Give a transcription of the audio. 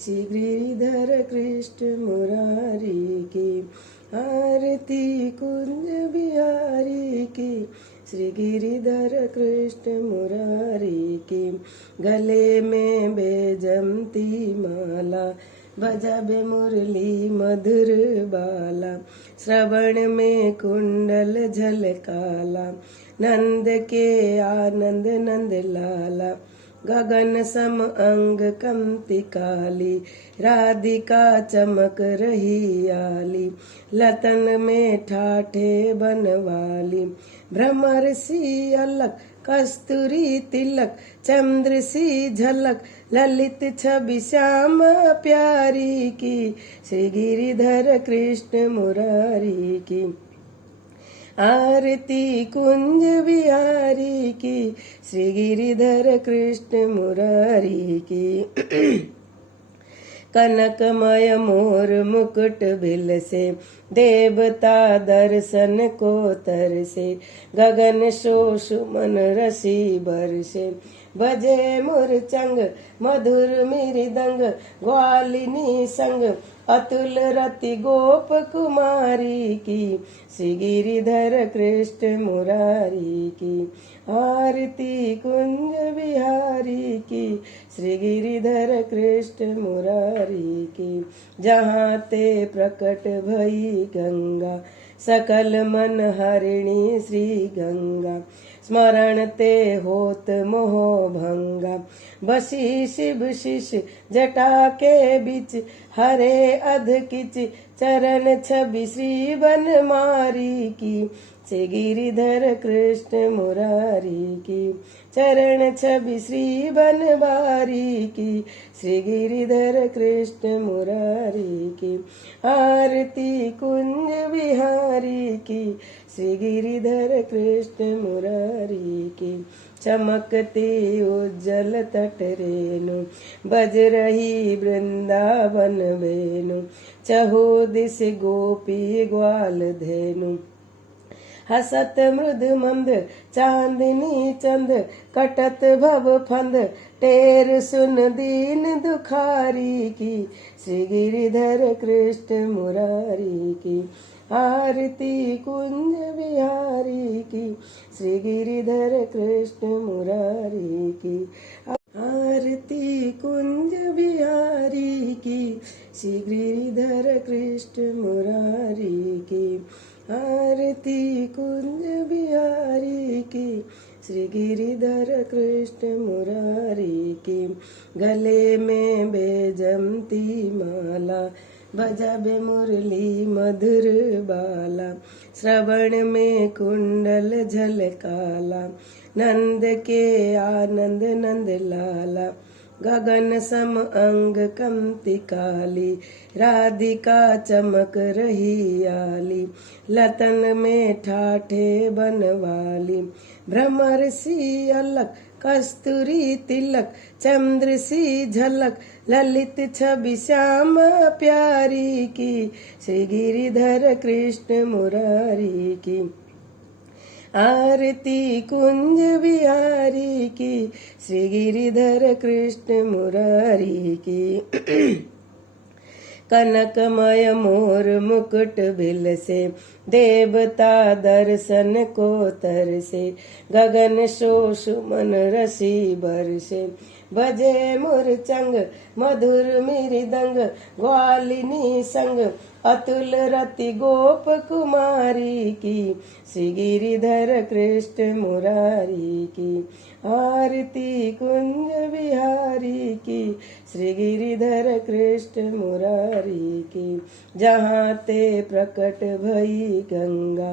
श्री गिरिधर कृष्ण मुरारी की आरती कुंज बिहारी की श्री गिरिधर कृष्ण मुरारी की गले में बेजमती माला बजाबे मुरली मधुर बाला श्रवण में कुंडल झलकाला नंद के आनंद नंद लाला। गगन सम अंग कमति काली, राधिका चमक रही आली। लतन में ठाठे बनवाली, भ्रमर सी अलग कस्तूरी तिलक। चंद्र सी झलक ललित छवि श्याम प्यारी की, श्री गिरिधर कृष्ण मुरारी की। आरती कुंज बिहारी की, श्री गिरिधर कृष्ण मुरारी की। कनकमय मोर मुकुट बिल से, देवता दर्शन को तरसे। गगन शोष मन रसी बरसे, बजे मुरचंग मधुर मृदंग। ग्वालिनी संग अतुल रति गोप कुमारी की, श्री गिरिधर कृष्ण मुरारी की। आरती कुंज बिहारी की, श्री गिरिधर कृष्ण मुरारी की। जहाँ ते प्रकट भई गंगा, सकल मन हरिणी श्री गंगा। स्मरण ते होत मोह भंगा, बसी शिव शिष जटा के बीच। हरे अध किच चरण छवि श्री बनमारी की, श्री गिरिधर कृष्ण मुरारी की। चरण छवि श्री बनवारी की, श्री गिरिधर कृष्ण मुरारी की। आरती कुंज बिहारी की, श्री गिरिधर कृष्ण मुरारी की। चमकती उज्जल तट रेणु, बज रही वृंदावन वेणु। चहु दिस गोपी ग्वाल धेनु, हसत मृद मंद चांदनी चंद। कटत भव फंद टेर सुन दीन दुखारी की, श्री गिरिधर कृष्ण मुरारी की। आरती कुंज बिहारी की, श्री गिरिधर कृष्ण मुरारी की। आरती कुंज बिहारी की, श्री गिरिधर कृष्ण मुरारी की। आरती कुंज बिहारी की, श्री गिरिधर कृष्ण मुरारी की। गले में बेजमती माला, बजाबे मुरली मधुर बाला। श्रवण में कुंडल झलकाला, नंद के आनंद नंद लाला। गगन सम अंग कमति काली, राधिका चमक रही आली। लतन में ठाठे बनवाली, भ्रमर सी अलक कस्तूरी तिलक। चंद्र सी झलक ललित छवि श्याम प्यारी की, श्री गिरिधर कृष्ण मुरारी की। आरती कुंज बिहारी की, श्री गिरिधर कृष्ण मुरारी की। कनकमय मोर मुकुट बिल से, देवता दर्शन को तरसे। गगन शोष मन रसी बरसे, बजे मुरचंग मधुर मृदंग। ग्वालिनी संग अतुल रति गोप कुमारी की, श्री गिरिधर कृष्ण मुरारी की। आरती कुंज बिहारी की, श्री गिरिधर कृष्ण मुरारी की। जहाँ ते प्रकट भई गंगा,